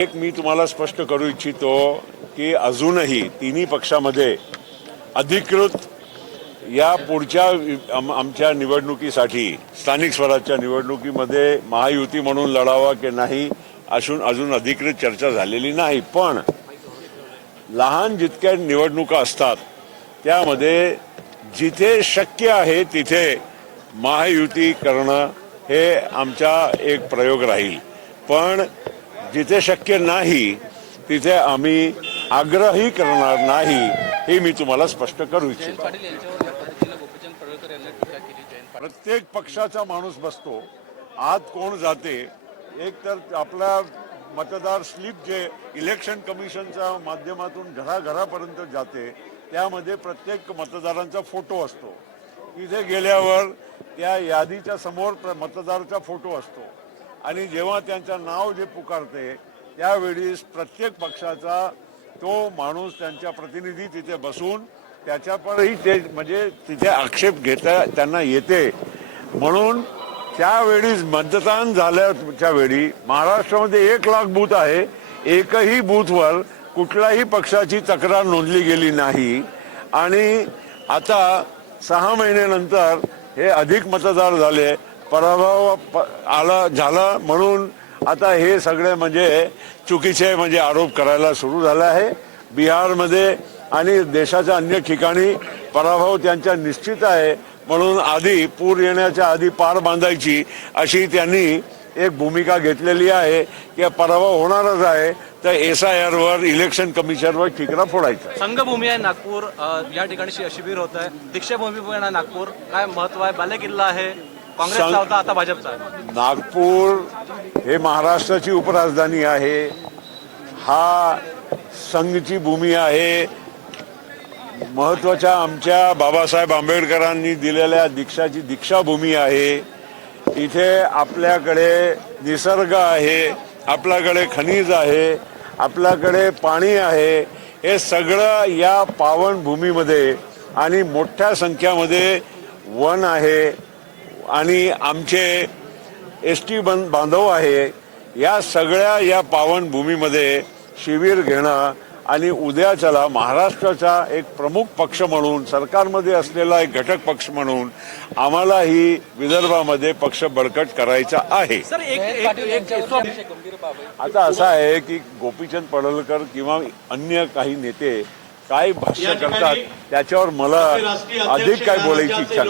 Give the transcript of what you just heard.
एक मी तुम्हाला स्पष्ट करू इच्छितो की अजूनही तिन्ही पक्षामध्ये अधिकृत या पुढच्या आम- आमच्या निवडणुकीसाठी स्थानिक स्वराज्य निवडणुकीमध्ये महायुती म्हणून लढावा की नाही असून अजून अधिकृत चर्चा झालेली नाही. पण लहान जितक्या निवडणुका असतात त्यामध्ये जिथे शक्य आहे तिथे महायुती करणं हे आमचा एक प्रयोग राहील. पण जिथे शक्य नाही तिथे आम्ही आग्रही करणार नाही हे मी तुम्हाला स्पष्ट करू इच्छितो. प्रत्येक पक्षाचा माणूस बसतो. आत कोण जाते? एक तर आपला मतदार स्लिप जे इलेक्शन कमिशनच्या माध्यमातून घराघरापर्यंत जाते त्यामध्ये प्रत्येक मतदारांचा फोटो असतो. तिथे गेल्यावर त्या यादीच्या समोर मतदाराचा फोटो असतो. आणि जेव्हा त्यांचं नाव जे पुकारते त्यावेळी प्रत्येक पक्षाचा तो माणूस त्यांच्या प्रतिनिधी तिथे बसून त्याच्यावरही ते म्हणजे तिथे आक्षेप घेता त्यांना येते. म्हणून त्यावेळीच मतदान झाल्याच्या वेळी महाराष्ट्रामध्ये एक लाख बूथ आहे. एकही बूथवर कुठल्याही पक्षाची तक्रार नोंदली गेली नाही. आणि आता सहा महिन्यानंतर हे अधिक मतदार झाले. पराभव प- आला झाला म्हणून आता हे सगळे म्हणजे चुकीचे म्हणजे आरोप करायला सुरू झाला आहे. बिहारमध्ये आणि देशाच्या अन्य ठिकाणी पराभव त्यांचा निश्चित आहे म्हणून आधी पूर येण्याच्या आधी पार बांधायची अशी त्यांनी एक भूमिका घेतलेली आहे की पराभव होणारच आहे तर एस आय आरवर इलेक्शन कमिशनवर ठिकरा फोडायचा. संघभूमी आहे नागपूर या ठिकाणी शिबिर होत आहे. दीक्षाभूमी पण आहे नागपूर. काय महत्त्व आहे? बालेकिल्ला आहे. काँग्रेसचा संघ- होता आता भाजपचा. नागपूर हे महाराष्ट्राची उपराजधानी आहे. हा संघची भूमी आहे. महत्त्वाच्या आमच्या बाबासाहेब आंबेडकरांनी दिलेल्या दीक्षाची दीक्षाभूमी आहे. इथे आपल्याकडे निसर्ग आहे आपल्याकडे खनिज आहे आपल्याकडे पाणी आहे. हे सगळं या पावनभूमीमध्ये आणि मोठ्या संख्यामध्ये वन आहे. आणि आमचे एस टी बांधव आहे या सगळ्या या पावनभूमीमध्ये शिबिर घेणं आणि उद्याच्याला महाराष्ट्राचा एक प्रमुख पक्ष म्हणून सरकारमध्ये असलेला एक घटक पक्ष म्हणून आम्हालाही विदर्भामध्ये पक्ष बळकट करायचा आहे. सर एक एक एक गंभीर बाब आहे. आता असं आहे की गोपीचंद पडळकर किंवा अन्य काही नेते काय भाष्य करतात त्याच्यावर मला अधिक काय बोलायची इच्छा